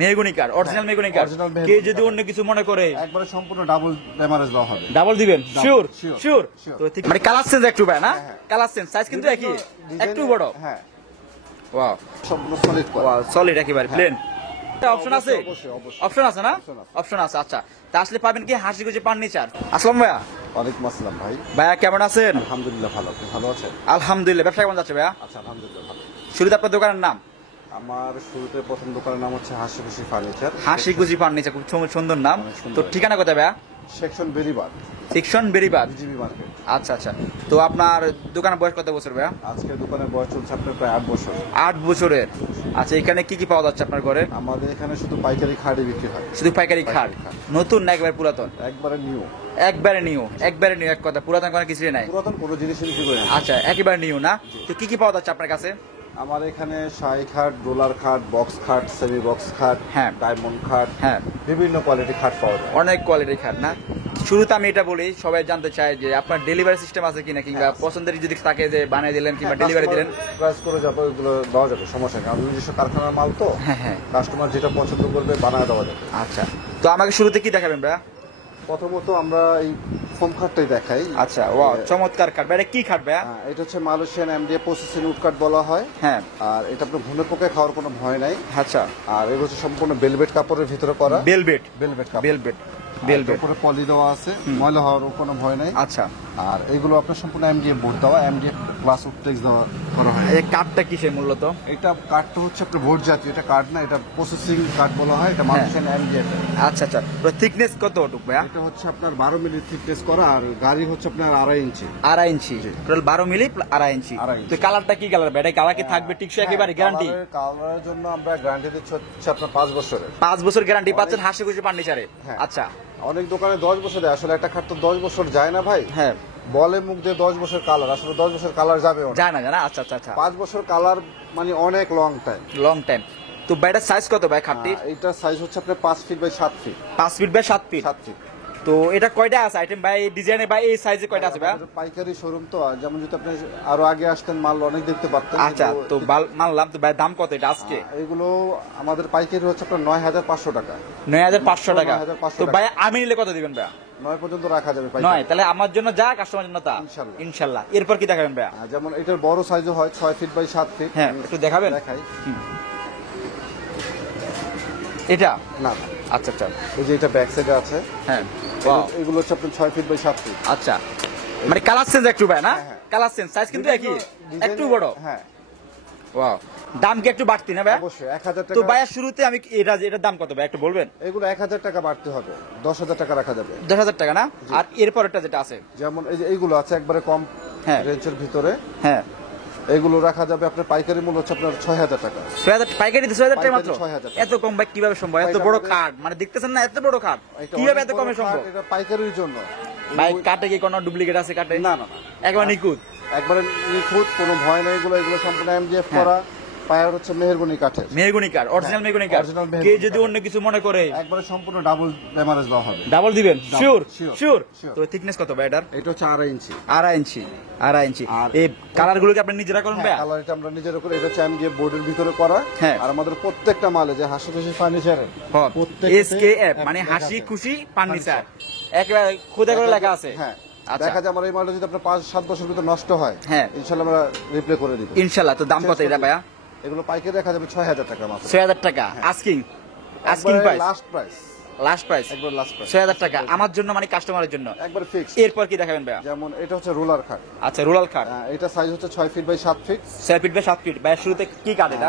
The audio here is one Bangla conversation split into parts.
মেহগনি কাঠ, অরিজিনাল মেহগনি কাঠ। কে যদি অন্য কিছু মনে করে একবারে সম্পূর্ণ ডাবল এমআরএস দেওয়া হবে। ডাবল দিবেন? Sure sure, sure. sure. তো ঠিক মানে কালার চেঞ্জ একটু ভাই না? হ্যাঁ। কালার চেঞ্জ, সাইজ কিন্তু একই, একটু বড়। হ্যাঁ, ওয়াও সম্পূর্ণ সলিড করা। ওয়াও, সলিড একেবারে প্লেন। অপশন আছে? অবশ্যই, অবশ্যই। অপশন আছে না? Option আছে। অপশন আছে, আচ্ছা। তা আসলে পাবেন কি হাসিগুজি ফার্নিচার। আসসালামু ভাইয়া। ওয়ালাইকুম আসসালাম ভাই। ভাইয়া কেমন আছেন? আলহামদুলিল্লাহ ভালো। আপনি ভালো আছেন? আলহামদুলিল্লাহ। ব্যবসা কেমন যাচ্ছে ভাইয়া? আচ্ছা, আলহামদুলিল্লাহ ভালো। শুরুতে আপনার দোকানের নাম? আমার শুরুতে প্রথম দোকানের নাম হচ্ছে হাসি খুশি ফার্নিচার। হাসিগুজি ফার্নিচার, খুব সুন্দর নাম। অনেক সুন্দর। তো ঠিকানা কোথায় ভাইয়া? Section Beribadh, section Beribadh, BGB market. আচ্ছা আচ্ছা। তো আপনার দোকানের বয়স কত বছর ভাইয়া? আজকের দোকানের বয়স চলছে আপনার প্রায় 8 বছর। 8 বছরের। আচ্ছা, এখানে কি কি পাওয়া যাচ্ছে আপনার ঘরে? আমাদের এখানে শুধু পাইকারি খাটই বিক্রি হয়। শুধু পাইকারি খাট? খাট। নতুন না একবার পুরাতন? একবারে নিউ। একবারে নিউ, একবারে নিউ। এক কথা, পুরাতন কোনো কিছুই নাই। পুরাতন কোনো জিনিসই বিক্রি করি না। আচ্ছা, একেবারে নিউ না? তো কি কি পাওয়া যাচ্ছে আপনার কাছে? আমার এখানে শাহী খাট, রোলার খাট, বক্স খাট, সেমি বক্স খাট, হ্যাঁ। ডায়মন্ড খাট, হ্যাঁ, বিভিন্ন কোয়ালিটি খাট পাওয়া যায়। অনেক কোয়ালিটির খাট না? শুরুতে আমি এটা বলি, সবাই জানতে চায় যে আপনার ডেলিভারি সিস্টেম আছে কিনা, কিংবা পছন্দের যদি থাকে যে বানিয়ে দিলেন কিংবা ডেলিভারি দিলেন। প্রাইস করে যাবো, এগুলো দেওয়া যাবে, সমস্যা নেই। আমি নিজস্ব কারখানার মাল তো। হ্যাঁ হ্যাঁ। কাস্টমার যেটা পছন্দ করবে বানায় দেওয়া যাবে। আচ্ছা, তো আমাকে শুরুতে কি দেখাবেন ভাইয়া? প্রথমত আমরা এই ফোম খাটটাই দেখাই। আচ্ছা, ওয়াও, চমৎকার কাঠ ভাই। এটা কি কাঠ ভাইয়া? এটা হচ্ছে মালয়েশিয়ান এমডিএফ প্রসেসিং উড কাঠ বলা হয়। হ্যাঁ। আর এটা আপনার ঘুনে পোকায় খাওয়ার কোনো ভয় নাই। আচ্ছা। আর এগুলো হচ্ছে সম্পূর্ণ বেলভেট কাপড়ের ভিতরে করা। বেলভেট? বেলভেট কাপড়। Velvet, velvet. উপরে পলি দেওয়া আছে, ময়লা হওয়ার কোনো ভয় নাই। আচ্ছা। আর এগুলো আপনার সম্পূর্ণ এমডিএফ বোর্ড দেওয়া, এমডিএফ প্লাস উডটেক্স দেওয়া করা হয়। এই কাঠটা কিসের মূলত? এটা কাঠটা হচ্ছে আপনার বোর্ড জাতীয়, এটা কাঠ না, এটা প্রসেসিং কাঠ বলা হয়। এটা মালয়েশিয়ান এমডিএফ। আচ্ছা আচ্ছা। তো থিকনেস কতটুকু ভাইয়া? এটা হচ্ছে আপনার 12 মিলি থিকনেস করা, আর গাড়ি হচ্ছে আপনার 2.5 ইঞ্চি। 2.5 ইঞ্চি, টোটাল 12 মিলি 2.5 ইঞ্চি। 2.5 ইঞ্চি। তো কালারটা কি কালার ভাই? এটা কালার কি থাকবে টিকসই একেবারে গ্যারান্টি? কালারের জন্য আমরা গ্যারান্টি দিচ্ছি হচ্ছে আপনার 5 বছরের। 5 বছর গ্যারান্টি পাচ্ছেন হাসিখুশি ফার্নিচারে? হ্যাঁ। আচ্ছা। অনেক দোকানে 10 বছর দেয়, আসলে একটা খাট তো 10 বছর যায় না ভাই। হ্যাঁ। বলে মুখ দিয়ে 10 বছর কালার, আসলে 10 বছর কালার যাবে না। যায় না, জানা? আচ্ছা আচ্ছা আচ্ছা। 5 বছর কালার মানে অনেক লং টাইম। Long time. তো ভাইটার সাইজ কত ভাই খাটটির? এইটার সাইজ হচ্ছে আপনার 5 feet by 7 feet. 5 feet by 7 feet. 7 feet. তো এটা কয়টা আছে আইটেম ভাই, ডিজাইনে ভাই, এই সাইজে কয়টা আছে ভাই? পাইকারি শোরুম তো, আর যেমন যদি আপনি আরো আগে আসতেন মাল অনেক দেখতে পারতেন। আচ্ছা, তো মানলাম। তো ভাই দাম কত এটা আজকে? এগুলো আমাদের পাইকারি হচ্ছে আপনার 9,500 টাকা। 9,500 টাকা। 9,500 তো টাকা। ভাই আমি নিলে কত দিবেন ভাই? 9 পর্যন্ত রাখা যাবে 9? পাইকারি। তাহলে আমার জন্য যা, কাস্টমার জন্য তা। ইনশাল্লাহ। ইনশাল্লাহ। এরপর কি দেখাবেন ভাই? যেমন এটার বড় সাইজও হয় 6 ফিট বাই 7 ফিট। হ্যাঁ, একটু দেখাবেন? দেখাই। এটা না, আচ্ছা আচ্ছা। এই যে এটা ব্যাক সাইডে আছে। হ্যাঁ। এগুলো হচ্ছে আপনার 6 ফিট বাই 7 ফিট। আচ্ছা, মানে কালার চেঞ্জ একটু ভাই না? হ্যাঁ, হ্যাঁ। কালার চেঞ্জ, সাইজ কিন্তু একই, একটু বড়। হ্যাঁ। ওয়াও, দাম কি একটু বাড়তি না ভাই? অবশ্যই 1,000 তো টাকা। ভাইয়া শুরুতে আমি এটার দাম কত ভাই একটু বলবেন? এগুলো 1,000 টাকা বাড়তে হবে, 10,000 টাকা রাখা যাবে। 10,000 টাকা না? আর এরপরেরটা যেটা আছে? যেমন এই যে এইগুলো আছে একবারে কম হ্যাঁ। রেঞ্জের ভিতরে। হ্যাঁ। এগুলো রাখা যাবে আপনার পাইকারি মূল্য হচ্ছে আপনার 6,000 টাকা। 6,000 পাইকারি? 6,000 টাকা মাত্র? 6,000 টাকা। এত কম ভাই কিভাবে সম্ভব? এত বড় কাঠ, মানে দেখতেছেন না এত বড় কাঠ, এটা কিভাবে অনেক এত বড় কমে খাট, সম্ভব? এটা পাইকারির জন্য। ভাই কাঠে কি কোনো ডুপ্লিকেট আছে কাঠে? না না না, একবার নিখুঁত? একবারে নিখুঁত, কোনো ভয় নেই। এগুলো সম্পূর্ণ এমডিএফ হ্যাঁ। করা, পায়ার হচ্ছে মেহেরগনি কাঠের। মেহগনি কাঠ, অরিজিনাল মেহগনি কাঠ। original মেহগনি কে কাঠ। যদি অন্য কিছু মনে করে একবারে সম্পূর্ণ ডাবল এমআরএস দেওয়া হবে। ডাবল দিবেন? Sure sure, sure. sure. তো থিকনেস কত ভাই এটার? এটা হচ্ছে 2.5 ইঞ্চি। 2.5 ইঞ্চি, 2.5 ইঞ্চি। আর এই কালার গুলো কি আপনি নিজেরা করেন ভাই? কালার এটা আমরা নিজের উপর, এটা হচ্ছে এমডিএফ বোর্ডের ভিতরে করা। হ্যাঁ। আর আমাদের প্রত্যেকটা মালে যে হাসি খুশি ফার্নিচারে এসকেএফ মানে হাসি খুশি ফার্নিচার, একেবারে খোদা করে লেখা আছে। হ্যাঁ। আচ্ছা। দেখা যায় আমার এই মালটা যদি আপনার 5-7 বছর ভিতরে নষ্ট হয়, হ্যাঁ, ইনশাআল্লাহ আমরা রিপ্লে করে দিব। ইনশাআল্লাহ। তো দাম কত এটা ভাইয়া? এগুলো পাইকারি রাখা যাবে 6,000 টাকা মাত্র। 6,000 টাকা asking price? Last price. Last price একবার লাস্ট প্রাইস 6,000 টাকা আমার জন্য, মানে কাস্টমারের জন্য একবার ফিক্স। এরপর কি দেখাবেন ভাইয়া? যেমন এটা হচ্ছে রোলার খাট। আচ্ছা, রোলাল কাঠ। এটা সাইজ হচ্ছে 6 feet by 7 feet. 6 feet by 7 feet. ভাইয়া শুরুতে কি কাঠ এটা?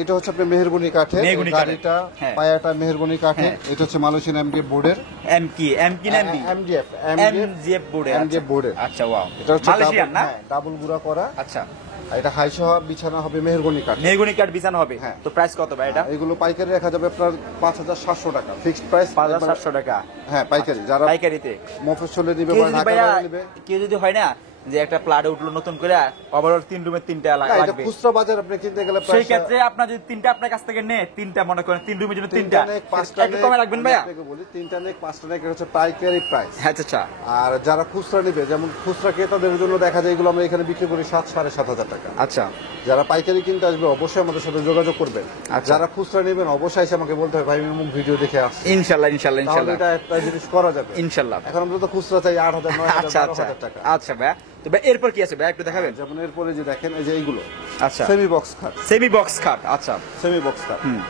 এটা হচ্ছে আপনার মেহেরগনি কাঠের। মেহগনি কাঠের। গাড়িটা হ্যাঁ। পায়াটা মেহেরগনি কাঠের। হ্যাঁ। এটা হচ্ছে মালয়েশিয়ান এমডিএফ বোর্ডের। এমকি না এমডি? এমডিএফ এমজিএফ বোর্ডে। এমডিএফ বোর্ডের। আচ্ছা, ওয়াও। এটা হচ্ছে মালয়েশিয়ান না? ডাবল গুঁড়া করা। আচ্ছা। আর এটা হাই সহ বিছানা হবে মেহেরগনি কাঠ। মেহগনি কাঠ বিছানো হবে। হ্যাঁ। তো প্রাইস কত ভাই এটা? এগুলো পাইকারি রাখা যাবে আপনার 5,700 টাকা ফিক্সড প্রাইস। 5,700 টাকা। হ্যাঁ, পাইকারি। যারা পাইকারিতে মফস্বলে নিবে কেউ বা যদি ঢাকা ভাইয়া, বাইরে নিবে। কেউ যদি হয় না যে একটা প্লাটে উঠলো নতুন করে ওভারঅল 3 রুমের 3টা না, এটা লাগবে, খুচরা বাজার আপনি কিনতে গেলে প্রায় সেই ক্ষেত্রে আপনার যদি 3টা আপনার কাছ থেকে নেয়, 3টা মনে করেন 3 রুমের জন্য 3টা, পাঁচটা একটু কমে রাখবেন ভাইয়া? বলি 3টা নেক 5টা নেক হচ্ছে পাইকারি প্রাইস। আচ্ছা আচ্ছা আর যারা খুচরা নেবে, যেমন খুচরা ক্রেতাদের জন্য দেখা যায় এগুলো আমরা এখানে বিক্রি করি 7,500 টাকা। আচ্ছা যারা পাইকারি কিনতে আসবে অবশ্যই আমাদের সাথে যোগাযোগ করবেন। আচ্ছা। যারা খুচরা নেবেন অবশ্যই এসে আমাকে বলতে হবে ভাই আমি অমুক ভিডিও দেখে আসছি, ইনশাআল্লাহ ইনশাআল্লাহ তাহলে ইনশাআল্লাহ এটা একটা জিনিস করা যাবে। ইনশাআল্লাহ। এখন আমরা তো খুচরা চাই 8,000, 9,000, আচ্ছা আচ্ছা 12,000 টাকা। আচ্ছা ভাইয়া, তো ভাই এরপর কি আছে ভাইয়া একটু দেখাবেন? যেমন এরপরে যে দেখেন এই যে এইগুলো আচ্ছা সেমি বক্স খাট, সেমি বক্স খাট, আচ্ছা সেমি বক্স খাট হুম,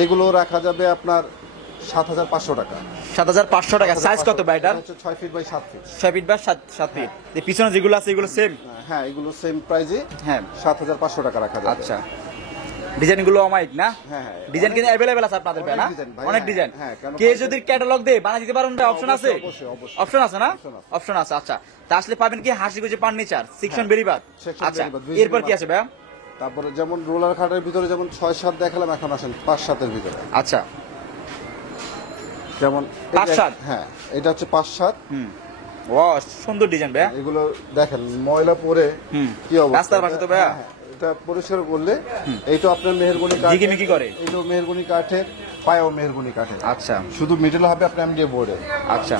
এইগুলো রাখা যাবে আপনার 7,500 টাকা। 7,500 টাকা। সাইজ কত ভাই এটার? 6 ফিট বাই 7 ফিট। 6 ফিট বা 7 ফিট। এই পিছনে যেগুলো আছে এগুলো সেম? হ্যাঁ, এগুলো সেম প্রাইজে হ্যাঁ 7,500 টাকা রাখা যাবে। আচ্ছা, ডিজাইনগুলো অমাইক না? হ্যাঁ, হ্যাঁ। ডিজাইন কিন্তু অ্যাভেলেবেল আছে আপনাদের ভাই না? অনেক ডিজাইন ভাই, অনেক হ্যাঁ, ডিজাইন। হ্যাঁ, কেন কে যদি ক্যাটালগ দেয় বানিয়ে দিতে পারবেন ভাই, অপশন আছে? অবশ্যই, অবশ্যই। অপশন আছে না? অপশন আছে। অপশন আছে, আচ্ছা। তা আসলে পাবেন কি হাসিগুজি ফার্নিচার সেকশন বেরিবাদ? সেকশন আচ্ছা, বেরিবাদ, 2 এরপর কি আছে ভাই? তারপরে যেমন রোলার খাটের ভিতরে যেমন 6-7 দেখালাম, এখন আসেন 5-7 এর ভিতরে। আচ্ছা যেমন 5-7? হ্যাঁ, এটা হচ্ছে 5-7। হুম, ও সুন্দর ডিজাইন ভাই। এগুলো দেখেন ময়লা পরে হুম, কি অবস্থা। রাস্তার পাশে তো ভাইয়া। হ্যাঁ, এটা পরিষ্কার করলে এইটা আপনার মেহেরগনি কাঠ, ঝিকিমিকি করে। এইটা মেহেরগনি কাঠের, পায়েও মেহেরগনি কাঠের। আচ্ছা শুধু মিডল হবে আপনার এমডিএফ বোর্ডে। আচ্ছা,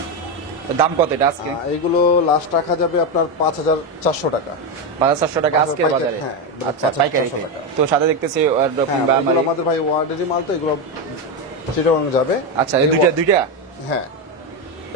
তো দাম কত এটা আজকে? এইগুলো লাস্ট রাখা যাবে আপনার 5,400 টাকা। 5,400 টাকা আজকের পাইকারি, বাজারে? হ্যাঁ, আচ্ছা 5,400 পাইকারি। টাকা। তো সাথে দেখতেছি ওয়ারড্রপ হ্যাঁ, কিংবা এগুলো আলমারি। আমাদের ভাই ওয়ার্ডেরই মাল, তো এগুলো চিটাগাং যাবে। আচ্ছা, এই দুইটা হ্যাঁ,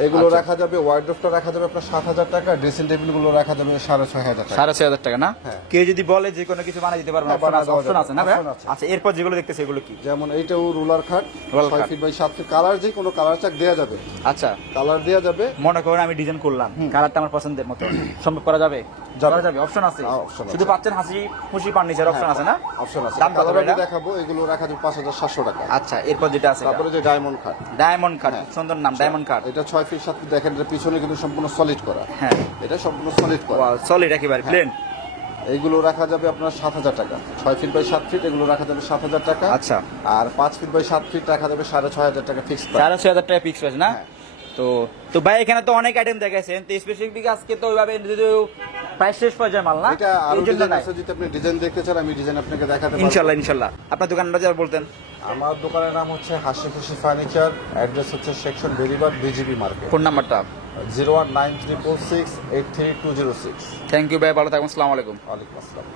এগুলো আচ্ছা। রাখা যাবে, ওয়ার্ড্রপটা রাখা যাবে আপনার 7,000 টাকা, ড্রেসিং টেবিল গুলো রাখা যাবে 6,500 টাকা। 6,500 টাকা না? হ্যাঁ। কেউ যদি বলে যে কোনো কিছু বানিয়ে দিতে পারবেন, হ্যাঁ, বানিয়ে দেওয়া অপশন যাবে। আছে না ভাই? অপশন আছে। আচ্ছা, এরপর যেগুলো দেখতেছি এগুলো কি? যেমন এইটাও রুলার খাট, রোলার 6 খাট। ফিট বাই 7 ফিট, কালার যে কোনো কালার চাক দেওয়া যাবে, আচ্ছা, কালার দেওয়া যাবে। মনে করেন আমি ডিজাইন করলাম, কালারটা আমার পছন্দের মতো, সম্ভব করা যাবে? করা যাবে, অপশন আছে? হ্যাঁ, option আছে। শুধু পাচ্ছেন হাসি খুশি ফার্নিচার, অপশন আছে না? অপশন আছে। দাম কত কালার ভাই এটা? দেখাবো, এগুলো রাখা যাবে 5,700 টাকা। আচ্ছা, এরপর যেটা আছে তারপরে যে ডায়মন্ড খাট, ডায়মন্ড কাট, সুন্দর নাম ডায়মন্ড কাট। এটা 6 ফিট 7 ফিট, দেখেন এটা পিছনে কিন্তু সম্পূর্ণ সলিড করা। হ্যাঁ, এটা সম্পূর্ণ সলিড করা। সলিড একেবারে প্লেন। এইগুলো রাখা যাবে আপনার 7,000 টাকা। 6 ফিট বাই 7 ফিট এগুলো রাখা যাবে 7,000 টাকা। আচ্ছা, আর 5 ফিট বাই 7 ফিট রাখা যাবে 6,500 টাকা ফিক্সড প্রাইস। 6,500 টাকা ফিক্স প্রাইস না? হ্যাঁ। তো ভাই এখানে তো অনেক আইটেম দেখাইছেন, তো স্পেসিফিক আজকে তো ওইভাবে প্রাইস শেষ পর্যায়ে মাল না, এটা আরো এই জন্য ডিজাইন নাই। আছে, যদি আপনি ডিজাইন দেখতে চান আমি ডিজাইন আপনাকে দেখাতে পারবো। ইনশাল্লাহ ইনশাল্লাহ। আপনার দোকানটা যারা বলতেন? আমার দোকানের নাম হচ্ছে হাসি খুশি ফার্নিচার, অ্যাড্রেস হচ্ছে section Beribadh, BGB market. Phone নাম্বারটা? 01936683206। থ্যাংক ইউ ভাই, ভালো থাকুন, আসসালামু আলাইকুম। ওয়ালাইকুম আসসালাম।